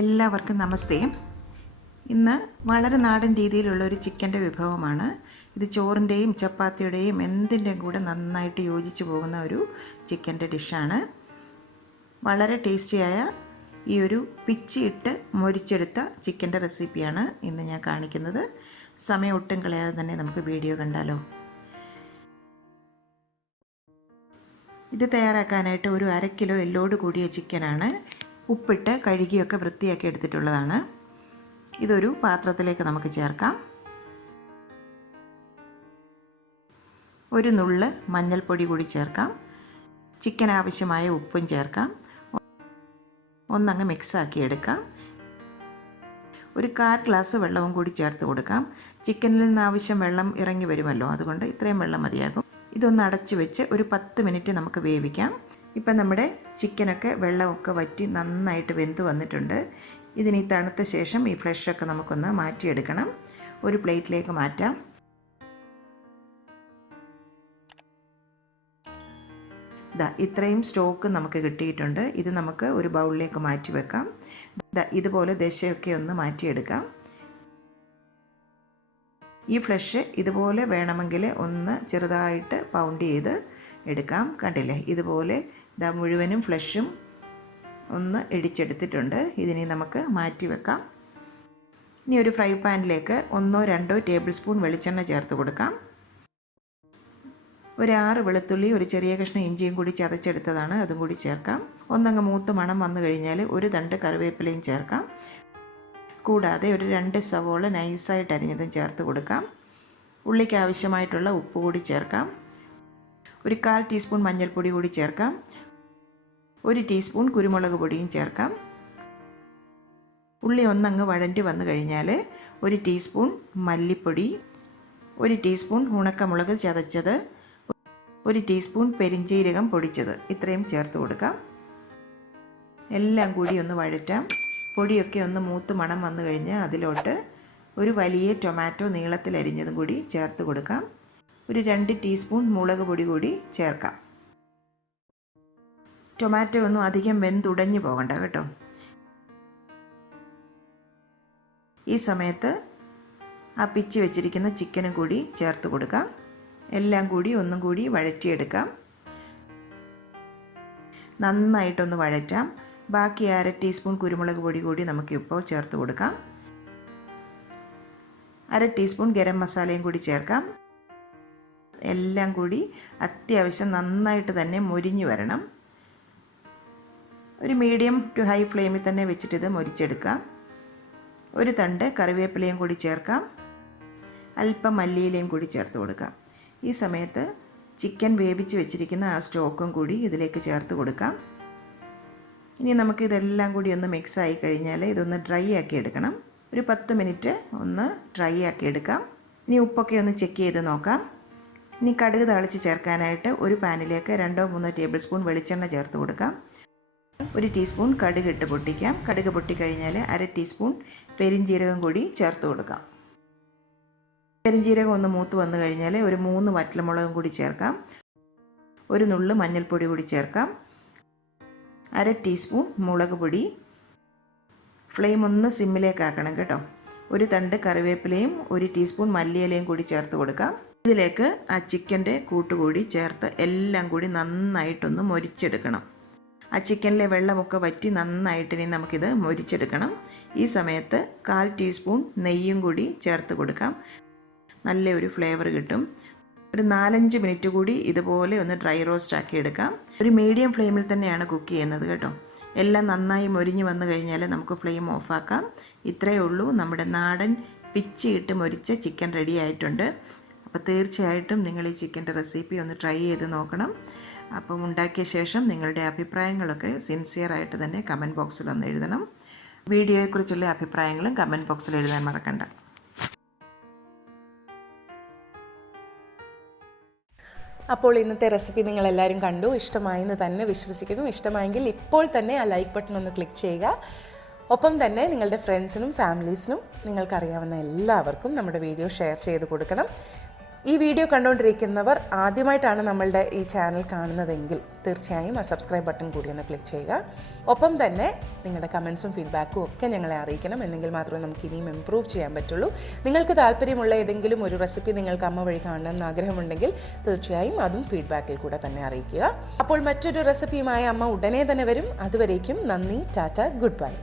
എല്ലാവർക്കും നമസ്തേ. ഇന്ന് വളരെ നാടൻ രീതിയിലുള്ള ഒരു ചിക്കൻ്റെ വിഭവമാണ്. ഇത് ചോറിൻ്റെയും ചപ്പാത്തിയുടെയും എന്തിൻ്റെയും കൂടെ നന്നായിട്ട് യോജിച്ചു പോകുന്ന ഒരു ചിക്കൻ്റെ ഡിഷാണ്. വളരെ ടേസ്റ്റിയായ ഈ ഒരു പിച്ചിയിട്ട് മൊരിച്ചെടുത്ത ചിക്കൻ്റെ റെസിപ്പിയാണ് ഇന്ന് ഞാൻ കാണിക്കുന്നത്. സമയം ഒട്ടും കളയാതെ തന്നെ നമുക്ക് വീഡിയോ കണ്ടാലോ. ഇത് തയ്യാറാക്കാനായിട്ട് ഒരു 1/2 കിലോ എല്ലോട് കൂടിയ ചിക്കനാണ്. ഉപ്പിട്ട് കഴുകിയൊക്കെ വൃത്തിയാക്കി എടുത്തിട്ടുള്ളതാണ്. ഇതൊരു പാത്രത്തിലേക്ക് നമുക്ക് ചേർക്കാം. ഒരു നുള്ള് മഞ്ഞൾപ്പൊടി കൂടി ചേർക്കാം. ചിക്കൻ ആവശ്യമായ ഉപ്പും ചേർക്കാം. ഒന്നങ്ങ് മിക്സാക്കി എടുക്കാം. ഒരു 1/4 ഗ്ലാസ് വെള്ളവും കൂടി ചേർത്ത് കൊടുക്കാം. ചിക്കനിൽ നിന്ന് ആവശ്യം വെള്ളം ഇറങ്ങി വരുമല്ലോ, അതുകൊണ്ട് ഇത്രയും വെള്ളം മതിയാകും. ഇതൊന്ന് അടച്ചു വെച്ച് ഒരു 10 മിനിറ്റ് നമുക്ക് വേവിക്കാം. ഇപ്പം നമ്മുടെ ചിക്കനൊക്കെ വെള്ളമൊക്കെ വറ്റി നന്നായിട്ട് വെന്ത് വന്നിട്ടുണ്ട്. ഇതിനി തണുത്ത ശേഷം ഈ ഫ്ലഷൊക്കെ നമുക്കൊന്ന് മാറ്റിയെടുക്കണം. ഒരു പ്ലേറ്റിലേക്ക് മാറ്റാം. ഇത്രയും സ്റ്റോക്ക് നമുക്ക് കിട്ടിയിട്ടുണ്ട്. ഇത് നമുക്ക് ഒരു ബൗളിലേക്ക് മാറ്റി വെക്കാം. ഇതുപോലെ ദശയൊക്കെ ഒന്ന് മാറ്റിയെടുക്കാം. ഈ ഫ്ലഷ് ഇതുപോലെ വേണമെങ്കിൽ ഒന്ന് ചെറുതായിട്ട് പൗണ്ട് ചെയ്ത് എടുക്കാം. കണ്ടില്ലേ, ഇതുപോലെ മുഴുവനും ഫ്ലഷും ഒന്ന് ഇടിച്ചെടുത്തിട്ടുണ്ട്. ഇതിനെ നമുക്ക് മാറ്റി വെക്കാം. ഇനി ഒരു ഫ്രൈ പാനിലേക്ക് 1-2 ടേബിൾ സ്പൂൺ വെളിച്ചെണ്ണ ചേർത്ത് കൊടുക്കാം. ഒരു 6 വെളുത്തുള്ളി, ഒരു ചെറിയ കഷ്ണം ഇഞ്ചിയും കൂടി ചതച്ചെടുത്തതാണ്, അതും കൂടി ചേർക്കാം. ഒന്നങ്ങ് മൂത്ത് മണം വന്നു കഴിഞ്ഞാൽ ഒരു തണ്ട് കറിവേപ്പിലയും ചേർക്കാം. കൂടാതെ ഒരു 2 സവോള നൈസായിട്ട് അരിഞ്ഞതും ചേർത്ത് കൊടുക്കാം. ഉള്ളിക്ക് ആവശ്യമായിട്ടുള്ള ഉപ്പ് കൂടി ചേർക്കാം. ഒരു 1/4 ടീസ്പൂൺ മഞ്ഞൾപ്പൊടി കൂടി ചേർക്കാം. 1 ടീസ്പൂൺ കുരുമുളക് പൊടിയും ചേർക്കാം. ഉള്ളി ഒന്നങ്ങ് വഴണ്ടി വന്നു കഴിഞ്ഞാൽ 1 ടീസ്പൂൺ മല്ലിപ്പൊടി, 1 ടീസ്പൂൺ ഉണക്കമുളക് ചതച്ചത്, 1 ടീസ്പൂൺ പെരിഞ്ജീരകം പൊടിച്ചത്, ഇത്രയും ചേർത്ത് കൊടുക്കാം. എല്ലാം കൂടി ഒന്ന് വഴറ്റാം. പൊടിയൊക്കെ ഒന്ന് മൂത്ത് മണം വന്നു കഴിഞ്ഞാൽ അതിലോട്ട് ഒരു വലിയ ടൊമാറ്റോ നീളത്തിൽ അരിഞ്ഞതും കൂടി ചേർത്ത് കൊടുക്കാം. ഒരു 2 ടീസ്പൂൺ മുളക് പൊടി കൂടി ചേർക്കാം. ടൊമാറ്റോ ഒന്നും അധികം വെന്തുടഞ്ഞു പോകണ്ട കേട്ടോ. ഈ സമയത്ത് ആ പിച്ചി വെച്ചിരിക്കുന്ന ചിക്കനും കൂടി ചേർത്ത് കൊടുക്കാം. എല്ലാം കൂടി ഒന്നും കൂടി വഴറ്റിയെടുക്കാം. നന്നായിട്ടൊന്ന് വഴറ്റാം. ബാക്കി 1/2 ടീസ്പൂൺ കുരുമുളക് പൊടി കൂടി നമുക്കിപ്പോൾ ചേർത്ത് കൊടുക്കാം. 1/2 ടീസ്പൂൺ ഗരം മസാലയും കൂടി ചേർക്കാം. എല്ലാം കൂടി അത്യാവശ്യം നന്നായിട്ട് തന്നെ മൊരിഞ്ഞു വരണം. ഒരു മീഡിയം ടു ഹൈ ഫ്ലെയിമിൽ തന്നെ വെച്ചിട്ട് ഇത് മൊരിച്ചെടുക്കാം. ഒരു തണ്ട് കറിവേപ്പിലയും കൂടി ചേർക്കാം. അല്പം മല്ലിയിലയും കൂടി ചേർത്ത് കൊടുക്കാം. ഈ സമയത്ത് ചിക്കൻ വേവിച്ച് വെച്ചിരിക്കുന്ന ആ സ്റ്റോക്കും കൂടി ഇതിലേക്ക് ചേർത്ത് കൊടുക്കാം. ഇനി നമുക്കിതെല്ലാം കൂടി ഒന്ന് മിക്സ് ആയി കഴിഞ്ഞാൽ ഇതൊന്ന് ഡ്രൈ ആക്കി എടുക്കണം. ഒരു 10 മിനിറ്റ് ഒന്ന് ഡ്രൈ ആക്കി എടുക്കാം. ഇനി ഉപ്പൊക്കെ ഒന്ന് ചെക്ക് ചെയ്ത് നോക്കാം. ഇനി കടുക് താളിച്ച് ചേർക്കാനായിട്ട് ഒരു പാനിലേക്ക് 2-3 ടേബിൾ സ്പൂൺ വെളിച്ചെണ്ണ ചേർത്ത് കൊടുക്കാം. 1 ടീസ്പൂൺ കടുക് ഇട്ട് പൊട്ടിക്കാം. കടുക് പൊട്ടിക്കഴിഞ്ഞാൽ 1/2 ടീസ്പൂൺ പെരിഞ്ജീരകം കൂടി ചേർത്ത് കൊടുക്കാം. പെരിഞ്ജീരകം ഒന്ന് മൂത്ത് വന്നു കഴിഞ്ഞാൽ ഒരു 3 വറ്റൽമുളകും കൂടി ചേർക്കാം. ഒരു നുള്ളു മഞ്ഞൾപ്പൊടി കൂടി ചേർക്കാം. 1/2 ടീസ്പൂൺ മുളക് പൊടി. ഫ്ലെയിം ഒന്ന് സിമ്മിലേക്ക് ആക്കണം കേട്ടോ. ഒരു തണ്ട് കറിവേപ്പിലയും 1 ടീസ്പൂൺ മല്ലിയിലയും കൂടി ചേർത്ത് കൊടുക്കാം. ഇതിലേക്ക് ആ ചിക്കൻ്റെ കൂട്ടുകൂടി ചേർത്ത് എല്ലാം കൂടി നന്നായിട്ടൊന്ന് മൊരിച്ചെടുക്കണം. ആ ചിക്കനിലെ വെള്ളമൊക്കെ വറ്റി നന്നായിട്ട് ഇനി നമുക്കിത് മൊരിച്ചെടുക്കണം. ഈ സമയത്ത് 1/4 ടീസ്പൂൺ നെയ്യും കൂടി ചേർത്ത് കൊടുക്കാം. നല്ലൊരു ഫ്ലേവർ കിട്ടും. ഒരു 4-5 മിനിറ്റ് കൂടി ഇതുപോലെ ഒന്ന് ഡ്രൈ റോസ്റ്റ് ആക്കി എടുക്കാം. ഒരു മീഡിയം ഫ്ലെയിമിൽ തന്നെയാണ് കുക്ക് ചെയ്യുന്നത് കേട്ടോ. എല്ലാം നന്നായി മൊരിഞ്ഞ് വന്നു കഴിഞ്ഞാൽ നമുക്ക് ഫ്ലെയിം ഓഫാക്കാം. ഇത്രയേ ഉള്ളൂ, നമ്മുടെ നാടൻ പിച്ചിയിട്ട് മൊരിച്ച ചിക്കൻ റെഡി ആയിട്ടുണ്ട്. അപ്പോൾ തീർച്ചയായിട്ടും നിങ്ങൾ ഈ ചിക്കൻ്റെ റെസിപ്പി ഒന്ന് ട്രൈ ചെയ്ത് നോക്കണം. അപ്പം ഉണ്ടാക്കിയ ശേഷം നിങ്ങളുടെ അഭിപ്രായങ്ങളൊക്കെ സിൻസിയറായിട്ട് തന്നെ കമൻറ്റ് ബോക്സിൽ ഒന്ന് എഴുതണം. വീഡിയോയെക്കുറിച്ചുള്ള അഭിപ്രായങ്ങളും കമൻറ്റ് ബോക്സിൽ എഴുതാൻ മറക്കണ്ട. അപ്പോൾ ഇന്നത്തെ റെസിപ്പി നിങ്ങളെല്ലാവരും കണ്ടു, ഇഷ്ടമായെന്ന് തന്നെ വിശ്വസിക്കുന്നു. ഇഷ്ടമായെങ്കിൽ ഇപ്പോൾ തന്നെ ആ ലൈക്ക് ബട്ടൺ ഒന്ന് ക്ലിക്ക് ചെയ്യുക. ഒപ്പം തന്നെ നിങ്ങളുടെ ഫ്രണ്ട്സിനും ഫാമിലീസിനും നിങ്ങൾക്കറിയാവുന്ന എല്ലാവർക്കും നമ്മുടെ വീഡിയോ ഷെയർ ചെയ്ത് കൊടുക്കണം. ഈ വീഡിയോ കണ്ടുകൊണ്ടിരിക്കുന്നവർ ആദ്യമായിട്ടാണ് നമ്മളുടെ ഈ ചാനൽ കാണുന്നതെങ്കിൽ തീർച്ചയായും ആ സബ്സ്ക്രൈബ് ബട്ടൺ കൂടി ഒന്ന് ക്ലിക്ക് ചെയ്യുക. ഒപ്പം തന്നെ നിങ്ങളുടെ കമൻസും ഫീഡ്ബാക്കും ഒക്കെ ഞങ്ങളെ അറിയിക്കണം. എന്നെങ്കിൽ മാത്രമേ നമുക്ക് ഇനിയും ഇമ്പ്രൂവ് ചെയ്യാൻ പറ്റുള്ളൂ. നിങ്ങൾക്ക് താല്പര്യമുള്ള ഏതെങ്കിലും ഒരു റെസിപ്പി നിങ്ങൾക്ക് അമ്മ വഴി കാണണമെന്ന് ആഗ്രഹമുണ്ടെങ്കിൽ തീർച്ചയായും അതും ഫീഡ്ബാക്കിൽ കൂടെ തന്നെ അറിയിക്കുക. അപ്പോൾ മറ്റൊരു റെസിപ്പിയുമായി അമ്മ ഉടനെ തന്നെ വരും. അതുവരേക്കും നന്ദി, ടാറ്റ, ഗുഡ് ബൈ.